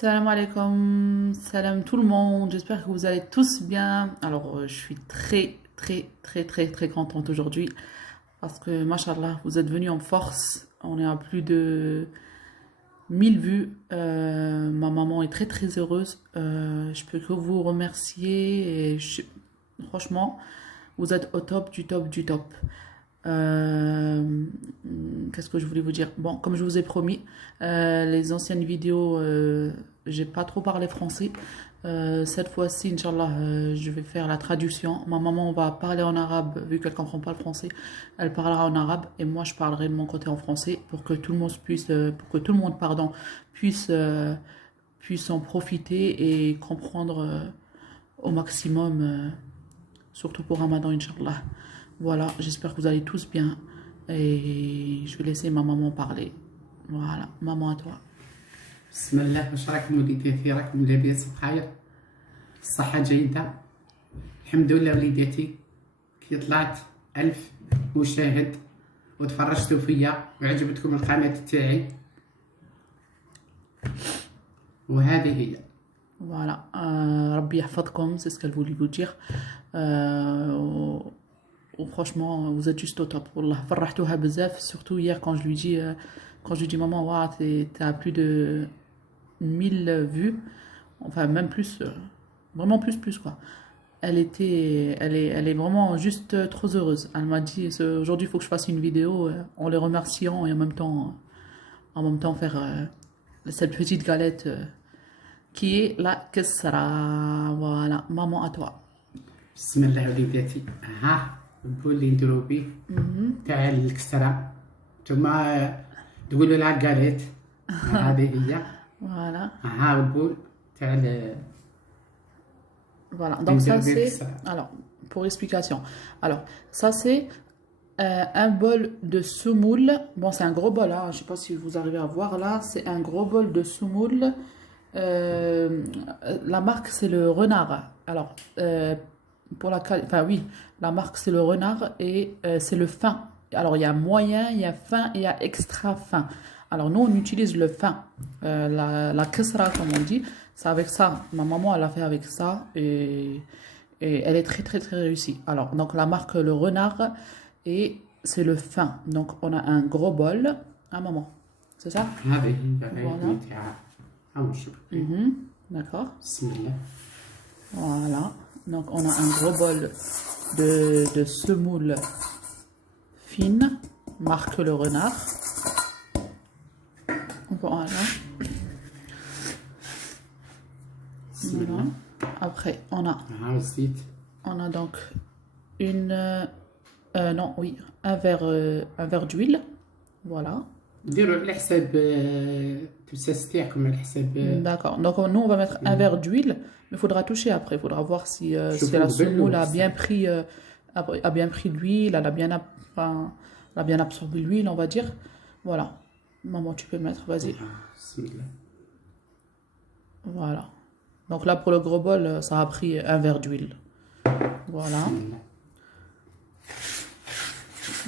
Salam alaikum, salam tout le monde, j'espère que vous allez tous bien. Alors, je suis très contente aujourd'hui parce que, machallah, vous êtes venus en force. On est à plus de 1000 vues. Ma maman est très heureuse. Je peux que vous remercier et franchement, vous êtes au top du top. Euh, Qu'est-ce que je voulais vous dire? Bon, comme je vous ai promis, les anciennes vidéos, j'ai pas trop parlé français. Cette fois-ci, Inch'Allah, je vais faire la traduction. Ma maman va parler en arabe, vu qu'elle comprend pas le français. Elle parlera en arabe et moi, je parlerai de mon côté en français pour que tout le monde puisse, pardon, puisse en profiter et comprendre au maximum, surtout pour Ramadan, Inch'Allah. Voilà, j'espère que vous allez tous bien. Et je vais laisser ma maman parler. Voilà, maman à toi. بسم الله. واش راكم وليداتي؟ راكم لاباس بخير؟ الصحة جيدة الحمد لله. وليداتي كي طلعت 1000 مشاهد وتفرجتوا فيا وعجبتكم القناة تاعي وهذه هي. Voilà, Rabbi yahfadkom, c'est ce qu'elle voulait vous dire. Franchement, vous êtes juste au top. Wallah, farrahtouha bzaf, surtout hier quand je lui dis maman, wow, t'es à plus de 1000 vues, enfin même plus, vraiment plus quoi. Elle est vraiment juste trop heureuse. Elle m'a dit aujourd'hui il faut que je fasse une vidéo en les remerciant et en même temps faire cette petite galette qui est la kesra. Voilà, maman à toi. بسم الله وليداتي. ها البول اللي نديرو بيه تاع الكسرة ثم تقولوا لها كاليت. هذه هي. Voilà. ها البول تاع Voilà, donc ça c'est... Alors, pour explication. Alors, ça c'est un bol de semoule. Bon, c'est un gros bol, hein. Je sais pas si vous arrivez à voir là. C'est un gros bol de semoule. La marque c'est le Renard. Alors, enfin oui, la marque c'est le Renard et c'est le fin. Alors, il y a moyen, il y a fin et il y a extra fin. Alors, nous on utilise le fin. La kesra comme on dit. C'est avec ça, ma maman elle a fait avec ça et elle est très réussie. Alors, donc la marque le Renard et c'est le fin. Donc on a un gros bol, hein maman, c'est ça? Voilà. D'accord. Voilà, donc on a un gros bol de semoule fine, marque le Renard. Voilà. Voilà. Après, on a donc un verre d'huile. Voilà. D'accord. Donc, nous, on va mettre un verre d'huile, mais il faudra toucher après. Il faudra voir si la semoule a bien pris l'huile, elle a bien absorbé l'huile, on va dire. Voilà. Maman, tu peux mettre, vas-y. Voilà. Donc là, pour le gros bol, ça a pris un verre d'huile. Voilà.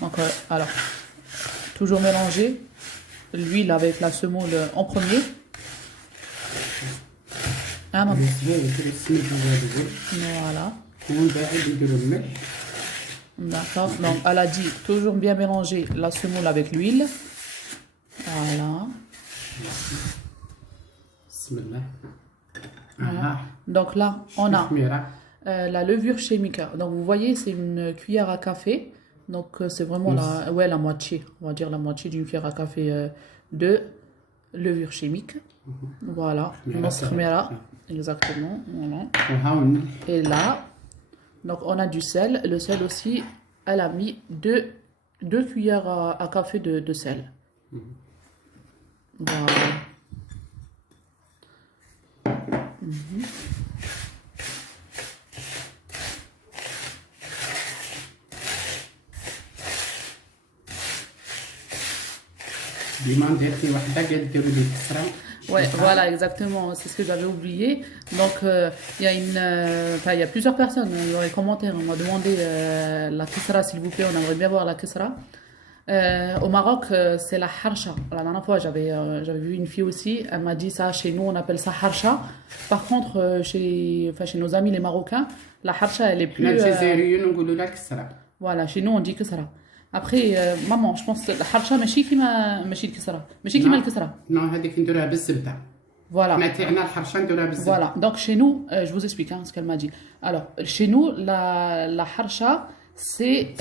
Donc, alors, toujours mélanger l'huile avec la semoule en premier. Ah non. Voilà. D'accord. Donc, elle a dit toujours bien mélanger la semoule avec l'huile. Voilà. Voilà. Donc là, on a la levure chimique. Donc vous voyez, c'est une cuillère à café. Donc c'est vraiment la moitié. On va dire la moitié d'une cuillère à café de levure chimique. Voilà. Exactement. Voilà. Et là, donc on a du sel. Le sel aussi, elle a mis deux cuillères à café de sel. Voilà. Ouais, voilà, exactement, c'est ce que j'avais oublié. Donc, il y a plusieurs personnes dans les commentaires. On m'a demandé la kesra, s'il vous plaît, on aimerait bien voir la kesra. Au Maroc, c'est la harsha. La dernière fois, j'avais vu une fille aussi, elle m'a dit ça, chez nous, on appelle ça harsha. Par contre, chez nos amis les Marocains, la harsha, elle est حنا plus... الجزائريين نقولوا لها الكسره. voilà, chez nous, on dit que ça. Après, maman, je pense que la harsha, ماشي الكسرة. ماشي كيما نو الكسرة. نو هذيك نديروها بالزبده. Voilà. حنا تاعنا الحرشه نديروها بالزبده. Voilà. Donc, chez nous, je vous explique hein, ce qu'elle m'a dit. Alors, chez nous, la harsha, c'est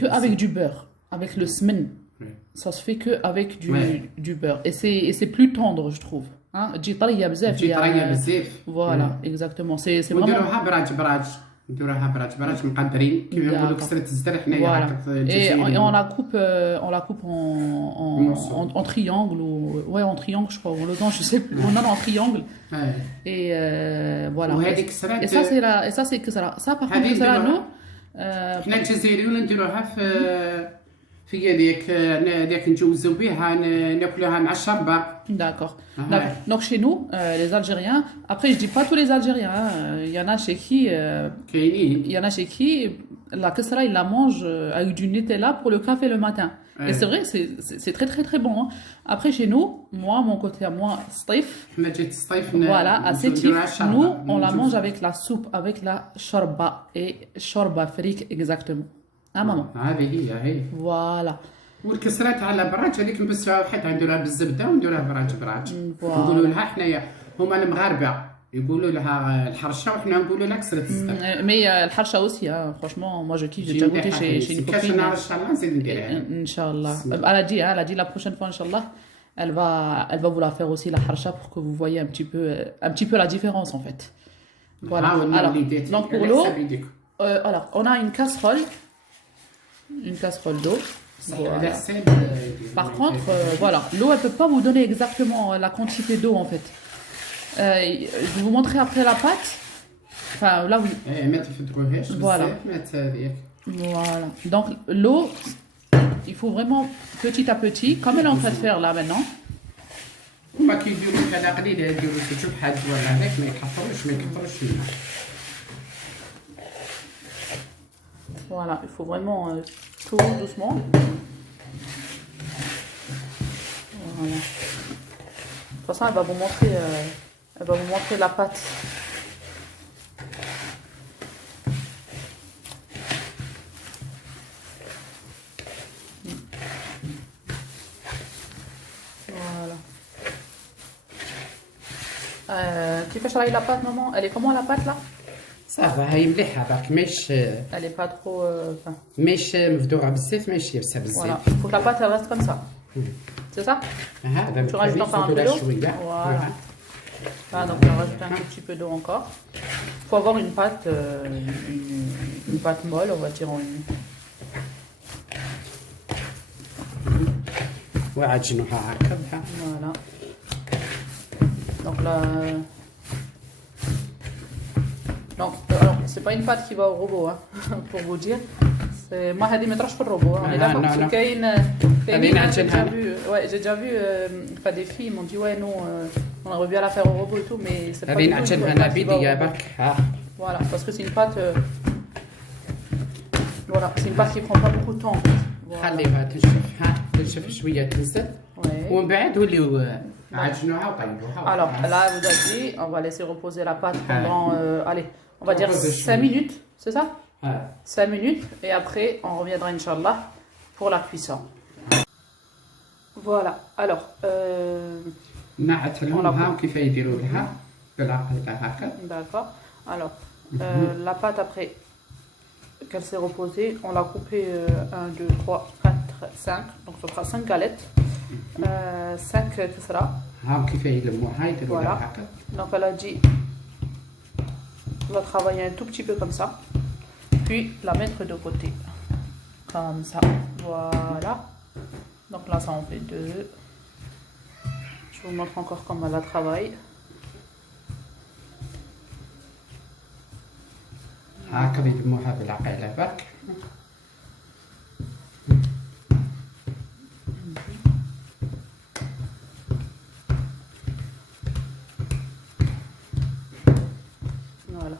que avec du beurre, avec le smen. Ouais. Ça se fait que avec Ouais. du beurre. Et c'est plus tendre, je trouve. Hein? تجي طرية بزاف. تجي طريه بزاف. Voilà, exactement. C'est vraiment... ونديروها براج براج. نديروها براج براج مقدرين كيما نقولوا D'accord. كسره الزر حنايا Voilà. هكا Et الجزائريين. on la coupe Morceaux. en triangle ou ouais en triangle je crois ou en losange je sais plus on a en triangle Ouais. et voilà وهذيك كسرات et ça c'est que ça par contre هذه que ça nous حنا الجزائريين نديروها في هذيك نجوزو بها ناكلوها مع الشربه. d'accord. Ah ouais. D'accord. Donc chez nous les Algériens après je dis pas tous les Algériens hein, il y en a chez qui كاينين. il y en a chez qui la kesra ils la mangent avec du Nutella pour le café le matin. Ouais. Et c'est vrai, c'est très très très bon. Hein. Après chez nous, moi, mon côté à moi, Stif, حنا جات الصيف voilà, à Sétif, نديروها الشربة. nous, on la نجوز. mange avec la soupe, avec la shorba et shorba fric exactement. Ah maman. هذه هي Voilà. والكسرات على براج هذيك نبسها وحدها نديروها بالزبده ونديروها براج براج. Voilà. نقولوا لها حنايا هما المغاربه يقولوا لها الحرشه وحنا نقولوا لها كسره الزبده. Mais le harsha aussi, hein. Franchement, moi je kiffe, j'ai déjà goûté chez une كاش copine. نهار ان شاء الله نزيد نديرها. Inch'Allah. Elle a dit la prochaine fois, Inch'Allah, elle va vous la faire aussi, la harsha, pour que vous voyez un petit peu la différence en fait. Voilà. نحاول Alors, وليداتي donc pour على l'eau, حساب يديك. alors, on a une casserole d'eau. على Voilà. حساب Par contre, voilà, l'eau, elle peut pas vous donner exactement la quantité d'eau en fait. Je vais vous montrer après la pâte. Enfin, là, oui. ما تفدروهاش Voilà. بزاف ما هذيك. Voilà. Donc, l'eau, il faut vraiment petit à petit, comme elle est en train de faire là maintenant. هما كيديروا كذا قليل يديروا شوف حاج ولا هناك ما يكثروش الماء. Voilà, il faut vraiment tout doucement. Voilà. De toute façon, elle va vous montrer la pâte. Voilà. كيفاش راهي la pâte, maman? Elle est comment la pâte là? صافا هاي مليحه برك ماهيش Elle est pas trop. Enfin, ماهيش مفدوغه بزاف ماهيش يابسه voilà. بزاف. Il faut que la pâte elle reste comme ça. C'est ça? هذا Tu rajoutes encore un peu d'eau. Voilà. Voilà, donc on rajoute un tout petit peu d'eau encore. Il faut avoir une pâte, une pâte molle, on va dire. وعجنوها هكا بها. Voilà. Donc là. Donc, alors, c'est pas une pâte qui va au robot, hein, pour vous dire. Moi, هذه ما تروحش في الروبو. On est d'accord. Parce que j'ai déjà vu, ouais, j'ai déjà vu, enfin des filles m'ont dit ouais non, on aurait bien la faire au robot et tout, mais c'est pas هذه du tout une نعجنها pâte انا qui va au بيديا robot. برك ها. Voilà, parce que c'est une pâte. Voilà, c'est une pâte qui prend pas beaucoup de temps. En fait. Voilà. خليها تنشف ها تنشف شويه تنزل Ouais. ومن بعد وليو عجنوها وطيبوها. Alors là, vous avez dit, on va laisser reposer la pâte pendant, allez, on va dire Reposer 5 minutes, c'est ça? ها 5 minutes, et après, on reviendra, Inch'Allah, pour la cuisson. Voilà, alors, نعت On لهم la ها coupe. كيف يديروا لها بالعقل هكا. d'accord. Alors, la pâte, après qu'elle s'est reposée, on l'a coupée 1, 2, 3, 4, 5, donc ce sera 5 galettes, 5 kesra. ها كيف يلموها يديروا Voilà. لها هكا. Donc elle a dit, on va travailler un tout petit peu comme ça, puis la mettre de côté, comme ça, voilà. Donc là ça en fait 2. Je vous montre encore comment elle la travaille. هكا يلموها بالعقيله برك. Voilà.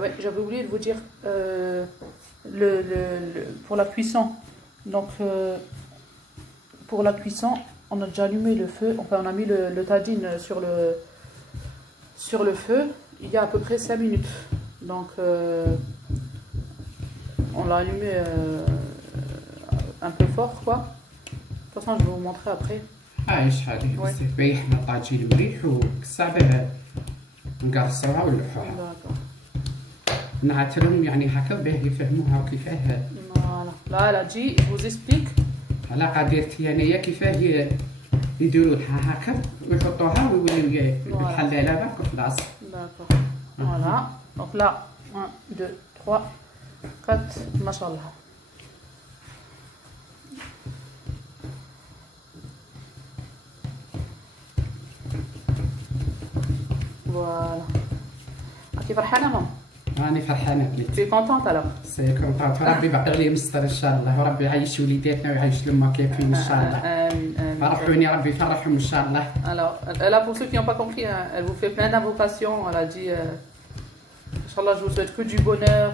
Ouais, j'avais oublié de vous dire, pour la cuisson. Donc, pour la cuisson, on a déjà allumé le feu. Enfin, on a mis le tagine sur le feu il y a à peu près 5 minutes. Donc, on l'a allumé un peu fort, quoi. De toute façon, je vais vous montrer après. شحال Ouais. بزاف باين حنا طاجين مليح وكسابه نقرصوها ونلوحوها D'accord. نعتلهم يعني هكا باه يفهموها كيفاه Voilà. Là, elle a dit, je vous explique. على قدرتي انايا كيفاه يديروا لها هكا ويحطوها ويوليو الحلاله برك وخلاص. D'accord. Voilà. Donc là, 1, 2, 3, 4, machallah. Voilà. كيف فرحانة ماما؟ راني فرحانه بليتي. Tu es contente alors? سي كونطونت ربي يبقى لي مستر ان شاء الله وربي يعيش وليداتنا ويعيش لما كيفين ان شاء الله. آمين آمين. فرحوني ربي يفرحهم ان شاء الله. Alors, là pour ceux qui n'ont pas compris, hein, elle vous fait plein d'invocations. Elle a dit, Inch'Allah, je vous souhaite que du bonheur,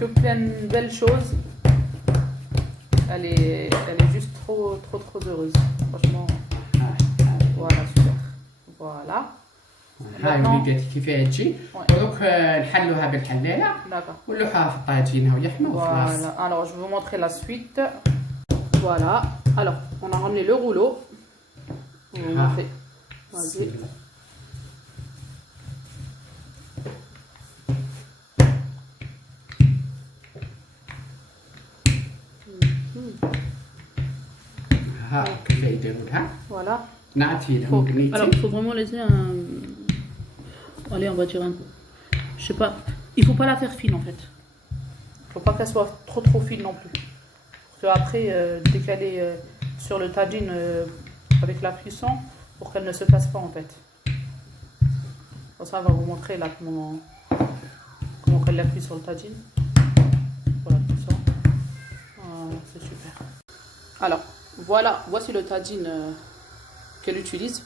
que plein de belles choses. Elle est juste trop heureuse. Franchement, voilà, super. Voilà. هاي وليداتي كيفاه تجي ودوك نحلوها بالحلاله D'accord. ونلوحوها في الطاجين ويحمى وخلاص. Voilà. Alors, je vais vous montrer la suite. Voilà. Alors, on a ramené le rouleau. On va vous montrer. Vas-y. ها كيفاه يديروا لها Voilà. نعطي لهم بنيتي. Alors, il faut vraiment laisser un... Allez, on va dire un... Je sais pas. Il faut pas la faire fine, en fait. Il faut pas qu'elle soit trop fine non plus. Parce qu'après, dès qu'elle est sur le tagine avec la cuisson, pour qu'elle ne se casse pas, en fait. Pour ça, on va vous montrer là comment elle l'a cuit sur le tagine. Voilà, tout ça. C'est super. Alors, voilà. Voici le tagine qu'elle utilise.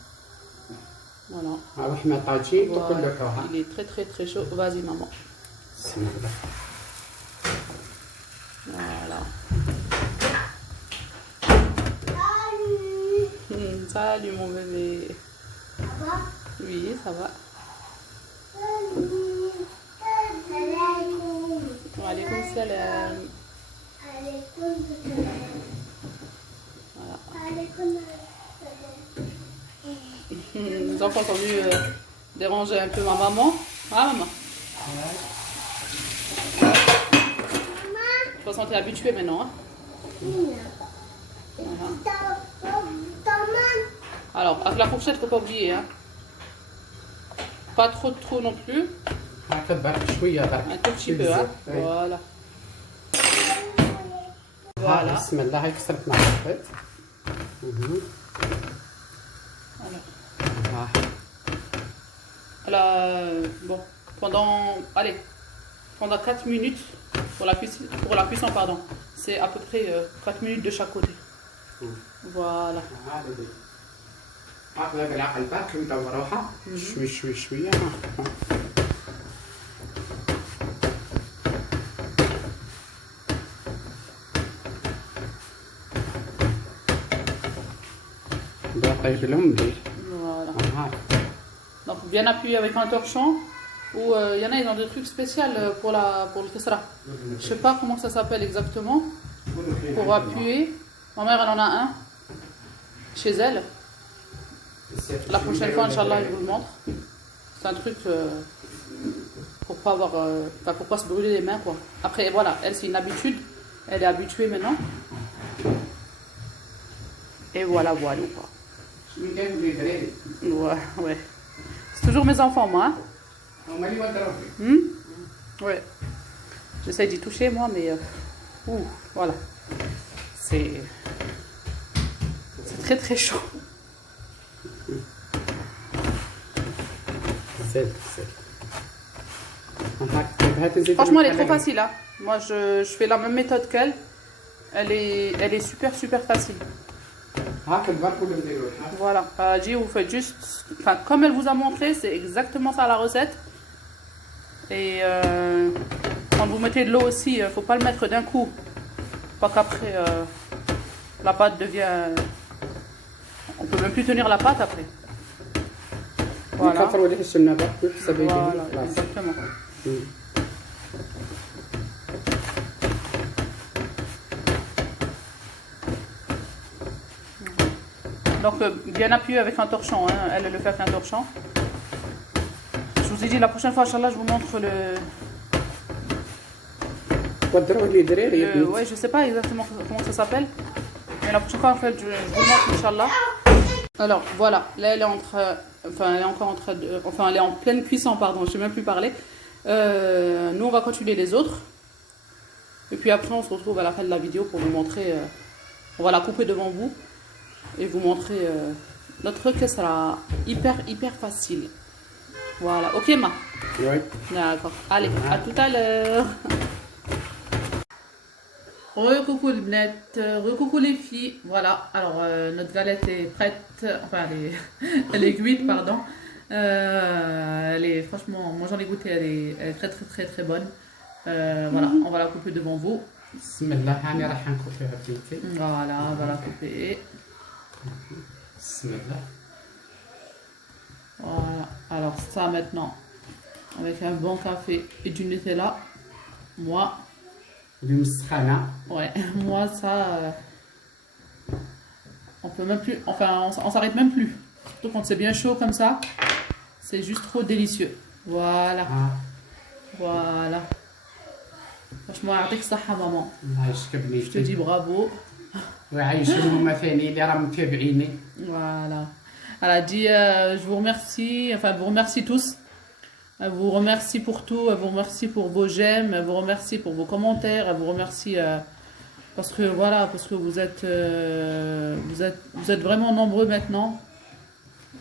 Voilà. ها وحنا طاجين Voilà. وكلوحوها. Il est très chaud. Vas-y, maman. بسم الله. Voilà. Salut mon bébé. Ça va? Oui, ça va. Wa alaykoum salam. Les enfants sont venus déranger un peu ma maman. Ah maman. Je pense qu'on est habitué maintenant. Hein. Voilà. Alors, avec la fourchette, faut pas oublier. Hein. Pas trop non plus. هكا برك شويه برك. Un tout petit peu. Hein. Voilà. Voilà. بسم الله هاي كسرت مع الخيط. Voilà. Bon, pendant 4 minutes pour la cuisson, pardon. C'est à peu près 4 minutes de chaque côté. Voilà. عقله بالعقل برك ندوروها شويه. طيب لهم مليح. Voilà. Donc bien appuyé avec un torchon. Ou il y en a, ils ont des trucs spéciaux pour le kesra. Je sais pas comment ça s'appelle exactement. Pour appuyer. Ma mère, elle en a un. Chez elle. La prochaine fois, Inch'Allah, je vous le montre. C'est un truc pour pas avoir, pour pas se brûler les mains, quoi. Après, voilà, elle, c'est une habitude. Elle est habituée maintenant. Et voilà, quoi. Ouais. C'est toujours mes enfants, moi. Hein. Ouais. J'essaie d'y toucher, moi, mais... voilà. C'est très chaud. Franchement, elle est trop facile. Hein. Moi, je fais la même méthode qu'elle. Elle est super facile. Voilà. Dit, vous faites juste... Enfin, comme elle vous a montré, c'est exactement ça la recette. Et Quand vous mettez de l'eau aussi, il ne faut pas le mettre d'un coup. Pas qu'après la pâte devient... On peut même plus tenir la pâte après. Voilà. Voilà, exactement. Donc bien appuyé avec un torchon, hein. Elle le fait avec un torchon. Je vous ai dit la prochaine fois, Inch'Allah, je vous montre le... Ouais, je sais pas exactement comment ça s'appelle. Mais la prochaine fois, en fait, je vous montre, Inch'Allah. Alors voilà, là elle est elle est encore en train de, enfin elle est en pleine cuisson, pardon, je sais même plus parler. Nous on va continuer les autres. Et puis après on se retrouve à la fin de la vidéo pour vous montrer, on va la couper devant vous et vous montrer notre truc, ça sera hyper facile. Voilà, ok ma? Oui. D'accord, allez, à tout à l'heure. Recoucou les bnettes, recoucou les filles. Voilà, alors notre galette est prête, enfin elle est cuite, pardon. Elle est, franchement, moi j'en ai goûté, elle est très bonne. Voilà, on va la couper devant vous. Voilà, on va la couper. Voilà, alors ça maintenant, avec un bon café et du Nutella, moi... Ouais, moi ça, on peut même plus, enfin on s'arrête même plus. Surtout quand c'est bien chaud comme ça, c'est juste trop délicieux. Voilà, voilà. Franchement, avec ça, maman. Je te dis bravo. Voilà. Elle a dit, je vous remercie, enfin vous remercie tous. Elle vous remercie pour tout, elle vous remercie pour vos j'aime, elle vous remercie pour vos commentaires, elle vous remercie parce que voilà, parce que vous êtes vraiment nombreux maintenant.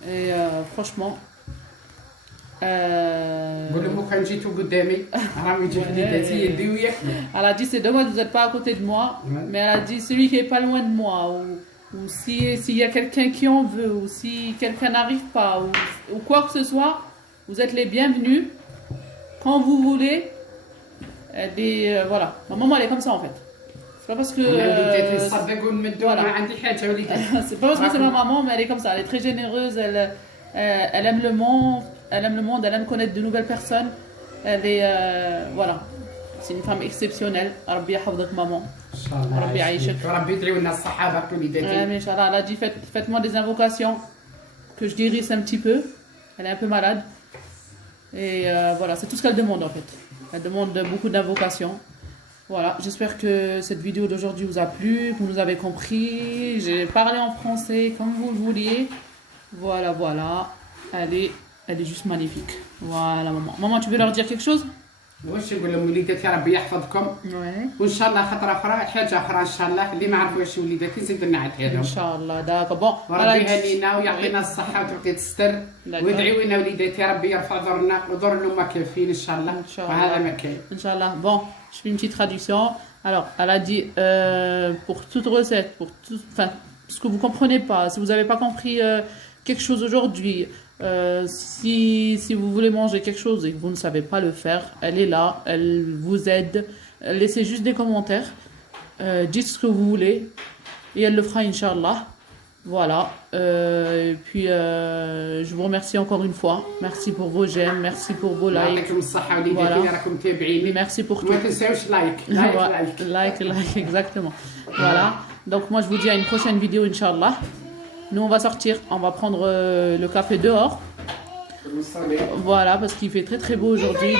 Et franchement, elle a dit c'est dommage vous n'êtes pas à côté de moi, mais elle a dit celui qui est pas loin de moi, ou s'il y a quelqu'un qui en veut, ou si quelqu'un n'arrive pas, ou quoi que ce soit. Vous êtes les bienvenus quand vous voulez. Voilà, ma maman elle est comme ça en fait. C'est pas parce que voilà. C'est pas parce que c'est ma maman, mais elle est comme ça. Elle est très généreuse. Elle aime le monde. Elle aime connaître de nouvelles personnes. Elle est voilà. C'est une femme exceptionnelle. Rabbi yahfadek maman. Rabbi yaishek. Elle a dit faites-moi des invocations que je guérisse un petit peu. Elle est un peu malade. Et voilà, c'est tout ce qu'elle demande en fait. Elle demande beaucoup d'invocations. Voilà, j'espère que cette vidéo d'aujourd'hui vous a plu, que vous nous avez compris. J'ai parlé en français comme vous le vouliez. Voilà. Elle est juste magnifique. Voilà, maman. Maman, tu veux leur dire quelque chose? واش نقول لهم وليداتي ربي يحفظكم وان شاء الله خطره اخرى حاجه اخرى ان شاء الله اللي ما عرفوش وليداتي نزيد نعدها لهم ان شاء الله. داك بون ربي يهنينا ويعطينا الصحه وتعطي الستر وادعيوا لنا وليداتي ربي يرفع ضرنا وضر الامه كافيين ان شاء الله وهذا ما كاين ان شاء الله. Bon, je fais une petite traduction. Alors, elle a dit pour toute recette, pour tout, enfin ce que vous comprenez pas, si vous n'avez pas compris quelque chose aujourd'hui, si vous voulez manger quelque chose et que vous ne savez pas le faire, elle est là, elle vous aide. Laissez juste des commentaires, dites ce que vous voulez et elle le fera, Inch'Allah. Voilà. Et puis, je vous remercie encore une fois. Merci pour vos j'aime, merci pour vos likes. Voilà. Merci pour tout. Like, exactement. Voilà. Donc, moi, je vous dis à une prochaine vidéo, Inch'Allah. Nous, on va sortir, on va prendre le café dehors. Voilà, parce qu'il fait très beau aujourd'hui.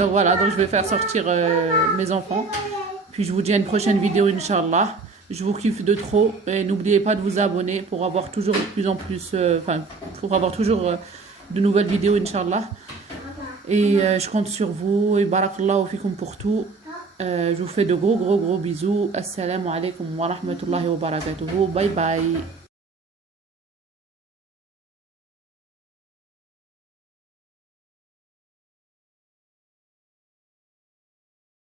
Donc voilà, donc je vais faire sortir mes enfants. Puis je vous dis à une prochaine vidéo, Inch'Allah. Je vous kiffe de trop. Et n'oubliez pas de vous abonner pour avoir toujours de plus en plus... pour avoir toujours de nouvelles vidéos, Inch'Allah. Et je compte sur vous. Et barakallahu fikum pour tout. Je vous fais de gros bisous. Assalamu alaikum wa rahmatullahi wa barakatuhu. Bye bye.